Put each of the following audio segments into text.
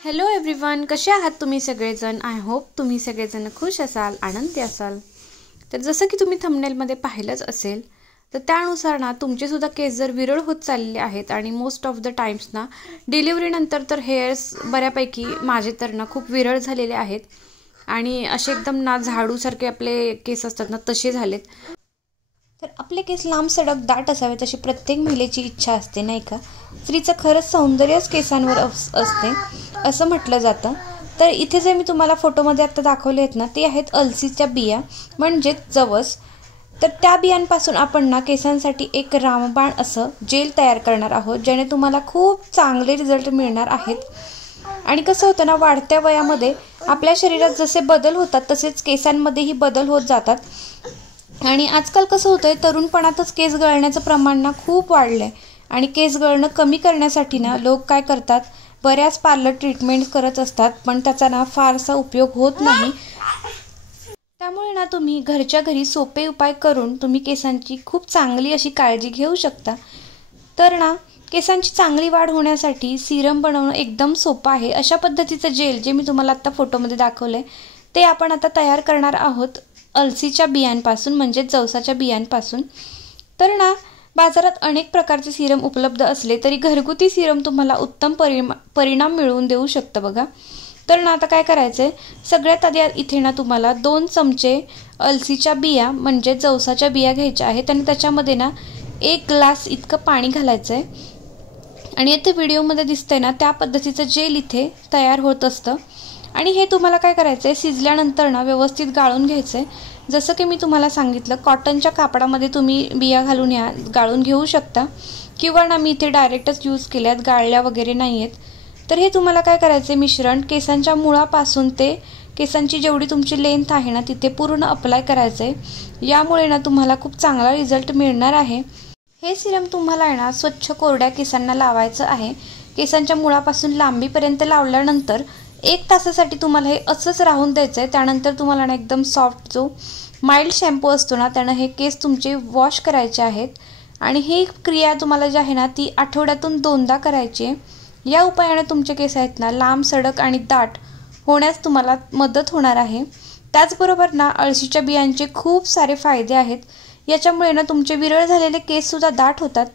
Hello everyone, कसे आहात तुम्ही सगळेजण? आय होप तुम्ही सगळेजण खुश असाल, आनंदी असाल. तर जसं की तुम्ही थंबनेलमध्ये पाहिलंच असेल, तर त्यानुसार ना तुमचेसुद्धा केस जर विरळ होत चालले आहेत आणि मोस्ट ऑफ द टाइम्स ना डिलिव्हरीनंतर तर हेअर्स बऱ्यापैकी माझे तर ना खूप विरळ झालेले आहेत आणि असे एकदम ना झाडूसारखे आपले केस असतात ना तसे झालेत. तर आपले केस लांब सडक दाट असावेत अशी प्रत्येक महिलेची इच्छा असते, नाही का? स्त्रीचं खरंच सौंदर्यच केसांवर असते असं म्हटलं जातं. तर इथे जे मी तुम्हाला फोटोमध्ये आता दाखवले आहेत ना, ते आहेत अलसीच्या बिया म्हणजेच जवस. तर त्या बियांपासून आपण ना केसांसाठी एक रामबाण असं जेल तयार करणार आहोत, ज्याने तुम्हाला खूप चांगले रिझल्ट मिळणार आहेत. आणि कसं होतं ना, वाढत्या वयामध्ये आपल्या शरीरात जसे बदल होतात तसेच केसांमध्येही बदल होत जातात. आणि आजकाल कसं होतंय, तरुणपणातच केस गळण्याचं प्रमाण ना खूप वाढलं आहे. आणि केस गळणं कमी करण्यासाठी ना लोक काय करतात, बऱ्याच पार्लर ट्रीटमेंट करत असतात, पण त्याचा ना फारसा उपयोग होत नाही. त्यामुळे ना तुम्ही घरच्या घरी सोपे उपाय करून तुम्ही केसांची खूप चांगली अशी काळजी घेऊ शकता. तर ना केसांची चांगली वाढ होण्यासाठी सिरम बनवणं एकदम सोपं आहे. अशा पद्धतीचं जेल जे मी तुम्हाला आत्ता फोटोमध्ये दाखवलं आहे ते आपण आता तयार करणार आहोत अलसीच्या बियांपासून, म्हणजे जवसाच्या बियांपासून. तर ना बाजारात अनेक प्रकारचे सिरम उपलब्ध असले तरी घरगुती सिरम तुम्हाला उत्तम परिणाम मिळवून देऊ शकतं बघा. तर ना आता काय करायचं आहे, सगळ्यात आधी इथे ना तुम्हाला 2 चमचे अलसीच्या बिया म्हणजे जवसाच्या बिया घ्यायच्या आहेत आणि त्याच्यामध्ये ना 1 ग्लास इतकं पाणी घालायचं आहे. आणि इथे व्हिडिओमध्ये दिसतंय ना त्या पद्धतीचं जेल इथे तयार होत असतं. आणि हे तुम्हाला काय करायचं आहे, शिजल्यानंतर ना व्यवस्थित गाळून घ्यायचं आहे. जसं की मी तुम्हाला सांगितलं, कॉटनच्या कापडामध्ये तुम्ही बिया घालून गाळून घेऊ शकता, किंवा ना मी इथे डायरेक्टच यूज केल्यात, गाळल्या वगैरे नाही आहेत. तर हे तुम्हाला काय करायचं आहे, मिश्रण केसांच्या मुळापासून ते केसांची जेवढी तुमची लेंथ आहे ना तिथे पूर्ण अप्लाय करायचं आहे. यामुळे ना तुम्हाला खूप चांगला रिझल्ट मिळणार आहे. हे सिरम तुम्हाला आहे ना स्वच्छ कोरड्या केसांना लावायचं आहे. केसांच्या मुळापासून लांबीपर्यंत लावल्यानंतर 1 तासासाठी तुम्हाला हे असंच राहून द्यायचं आहे. त्यानंतर तुम्हाला ना एकदम सॉफ्ट जो माइल्ड शॅम्पू असतो ना त्यानं हे केस तुमचे वॉश करायचे आहेत. आणि ही क्रिया तुम्हाला जी आहे ना ती आठवड्यातून 2दा करायची आहे. या उपायाने तुमचे केस आहेत ना लांब सडक आणि दाट होण्यास तुम्हाला मदत होणार आहे. त्याचबरोबर ना अळशीच्या बियांचे खूप सारे फायदे आहेत. याच्यामुळे ना तुमचे विरळ झालेले केससुद्धा दाट होतात.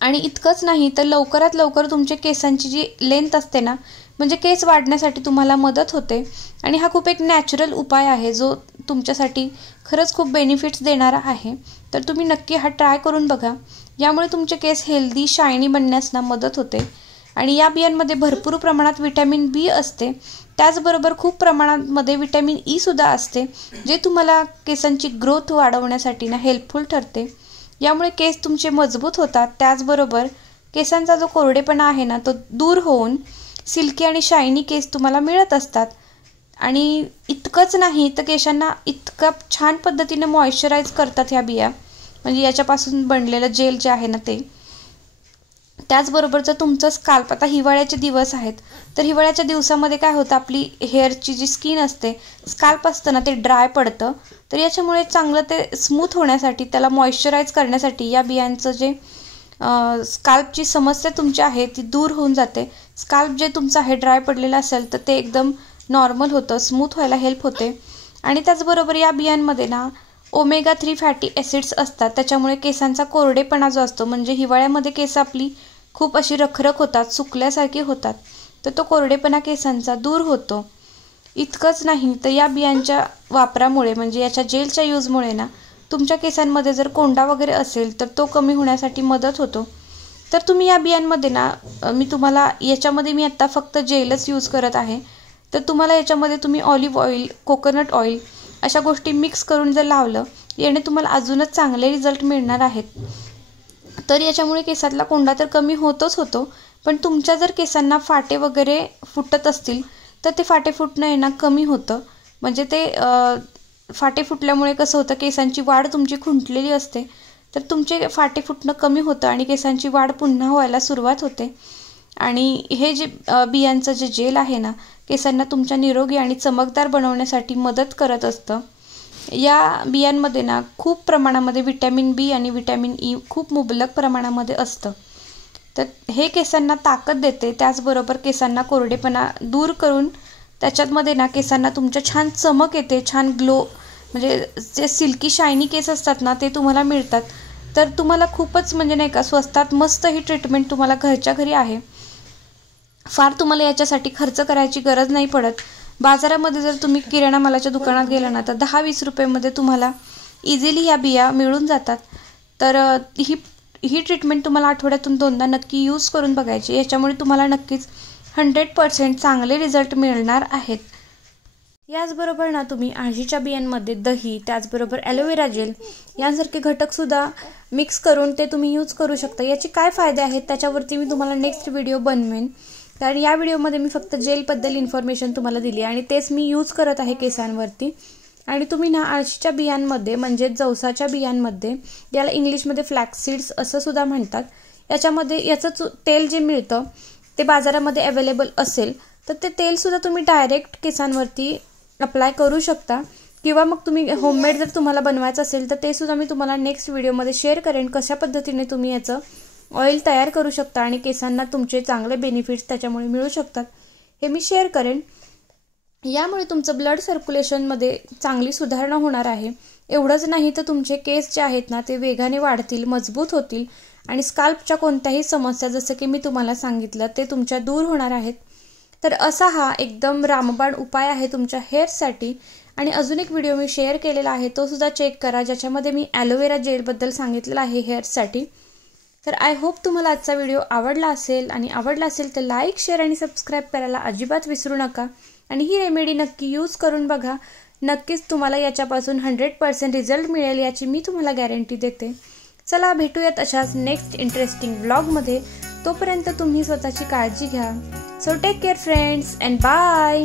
आणि इतकंच नाही तर लवकरात लवकर तुमच्या केसांची जी लेंथ असते ना, म्हणजे केस वाढण्यासाठी तुम्हाला मदत होते. आणि हा खूप एक नॅचरल उपाय आहे जो तुमच्यासाठी खरंच खूप बेनिफिट्स देणारा आहे. तर तुम्ही नक्की हा ट्राय करून बघा. यामुळे तुमचे केस हेल्दी शायनी बनण्यास ना मदत होते. आणि या बियांमध्ये भरपूर प्रमाणात विटॅमिन बी असते. त्याचबरोबर खूप प्रमाणामध्ये विटॅमिन ई सुद्धा असते, जे तुम्हाला केसांची ग्रोथ वाढवण्यासाठी ना हेल्पफुल ठरते. यामुळे केस तुमचे मजबूत होतात. त्याचबरोबर केसांचा जो कोरडेपणा आहे ना तो दूर होऊन सिल्की आणि शायनी केस तुम्हाला मिळत असतात. आणि इतकंच नाही तर केसांना इतकं छान पद्धतीने मॉइश्चराईज करतात ह्या बिया, म्हणजे याच्यापासून बनलेलं जेल जे आहे ना ते. त्याचबरोबर जर तुमचं स्काल्प, आता हिवाळ्याचे दिवस आहेत, तर हिवाळ्याच्या दिवसामध्ये काय होतं, आपली हेअरची जी स्किन असते, स्काल्प असतं ना ते ड्राय पडतं. तर याच्यामुळे चांगलं ते स्मूथ होण्यासाठी, त्याला मॉइश्चराईज करण्यासाठी या बियांचं जे स्काल्पची समस्या तुमची आहे ती दूर होऊन जाते. स्काल्प जे तुमचं आहे ड्राय पडलेलं असेल तर ते एकदम नॉर्मल होतं, स्मूथ व्हायला हेल्प होते. आणि त्याचबरोबर या बियांमध्ये ना ओमेगा 3 फॅटी ॲसिड्स असतात. त्याच्यामुळे केसांचा कोरडेपणा जो असतो, म्हणजे हिवाळ्यामध्ये केस आपली खूप अशी रखरख होतात, सुकल्यासारखी होतात, तर तो कोरडेपणा केसांचा दूर होतो. इतकंच नाही तर या बियांच्या वापरामुळे, म्हणजे याच्या जेलच्या यूजमुळे ना तुमच्या केसांमध्ये जर कोंडा वगैरे असेल तर तो कमी होण्यासाठी मदत होतो. तर तुम्ही या बियांमध्ये ना, मी तुम्हाला याच्यामध्ये मी आत्ता फक्त जेलच यूज करत आहे. तर तुम्हाला याच्यामध्ये तुम्ही ऑलिव्ह ऑइल, कोकोनट ऑइल अशा गोष्टी मिक्स करून जर लावलं, याने तुम्हाला अजूनच चांगले रिझल्ट मिळणार आहेत. तर याच्यामुळे केसातला कोंडा तर कमी होतोच होतो, पण तुमच्या जर केसांना फाटे वगैरे फुटत असतील तर ते फाटे फुटणं आहे ना कमी होतं. म्हणजे ते फाटे फुटल्यामुळे कसं होतं, केसांची वाढ तुमची खुंटलेली असते, तर तुमचे फाटे फुटणं कमी होतं आणि केसांची वाढ पुन्हा व्हायला सुरुवात होते. आणि हे जे बियांचं जे जेल आहे ना, केसांना तुमच्या निरोगी आणि चमकदार बनवण्यासाठी मदत करत असतं. या बियांमध्ये ना खूप प्रमाणामध्ये विटॅमिन बी आणि विटॅमिन ई खूप मुबलक प्रमाणामध्ये असतं. तर हे केसांना ताकद देते, त्याचबरोबर केसांना कोरडेपणा दूर करून त्याच्यामध्ये ना केसांना तुमच्या छान चमक येते, छान ग्लो, म्हणजे जे सिल्की शायनी केस असतात ना ते तुम्हाला मिळतात. तर तुम्हाला खूपच म्हणजे नाही का स्वस्तात मस्त ही ट्रीटमेंट तुम्हाला घरच्या घरी आहे. फार तुम्हाला याच्यासाठी खर्च करायची गरज नाही पडत. बाजारामध्ये जर तुम्ही किराणा मालाच्या दुकानात गेला ना तर 10-20 रुपयामध्ये तुम्हाला इझिली या बिया मिळून जातात. तर ही ट्रीटमेंट तुम्हाला आठवड्यातून 2दा नक्की यूज करून बघायची. याच्यामुळे तुम्हाला नक्कीच 100% चांगले रिझल्ट मिळणार आहेत. याचबरोबर ना तुम्ही आळशीच्या बियांमध्ये दही, त्याचबरोबर ॲलोवेरा जेल यांसारखे घटकसुद्धा मिक्स करून ते तुम्ही यूज करू शकता. याचे काय फायदे आहेत त्याच्यावरती मी तुम्हाला नेक्स्ट व्हिडिओ बनवेन, कारण या व्हिडिओमध्ये मी फक्त जेलबद्दल इन्फॉर्मेशन तुम्हाला दिली आणि तेच मी यूज करत आहे केसांवरती. आणि तुम्ही ना आळशीच्या बियांमध्ये म्हणजे जवसाच्या बियांमध्ये, याला इंग्लिशमध्ये फ्लॅक्स सीड्स असं सुद्धा म्हणतात, याच्यामध्ये याचं तेल जे मिळतं ते बाजारामध्ये अवेलेबल असेल तर ते तेलसुद्धा तुम्ही डायरेक्ट केसांवरती अप्लाय करू शकता. किंवा मग तुम्ही होममेड जर तुम्हाला बनवायचं असेल तर ते सुद्धा मी तुम्हाला नेक्स्ट व्हिडिओमध्ये शेअर करेन, कशा पद्धतीने तुम्ही याचं ऑइल तयार करू शकता आणि केसांना तुमचे चांगले बेनिफिट्स त्याच्यामुळे मिळू शकतात, हे मी शेअर करेन. यामुळे तुमचं ब्लड सर्क्युलेशनमध्ये चांगली सुधारणा होणार आहे. एवढंच नाही तर तुमचे केस जे आहेत ना ते वेगाने वाढतील, मजबूत होतील आणि स्काल्पच्या कोणत्याही समस्या जसं की मी तुम्हाला सांगितलं ते तुमच्या दूर होणार आहेत. तर असा हा एकदम रामबाण उपाय आहे तुमच्या हेअर्ससाठी. आणि अजून एक व्हिडिओ मी शेअर केलेला आहे तो सुद्धा चेक करा, ज्याच्यामध्ये मी ॲलोवेरा जेलबद्दल सांगितलेलं आहे हेअर्ससाठी. तर आय होप तुम्हाला आजचा व्हिडिओ आवडला असेल, आणि आवडला असेल तर लाईक, शेअर आणि सबस्क्राईब करायला अजिबात विसरू नका. आणि ही रेमेडी नक्की यूज करून बघा, नक्कीच तुम्हाला याच्यापासून 100% रिझल्ट मिळेल याची मी तुम्हाला गॅरंटी देते. चला भेटूयात अशाच नेक्स्ट इंटरेस्टिंग व्लॉगमध्ये. तोपर्यंत तुम्ही स्वतःची काळजी घ्या. So take care friends and bye.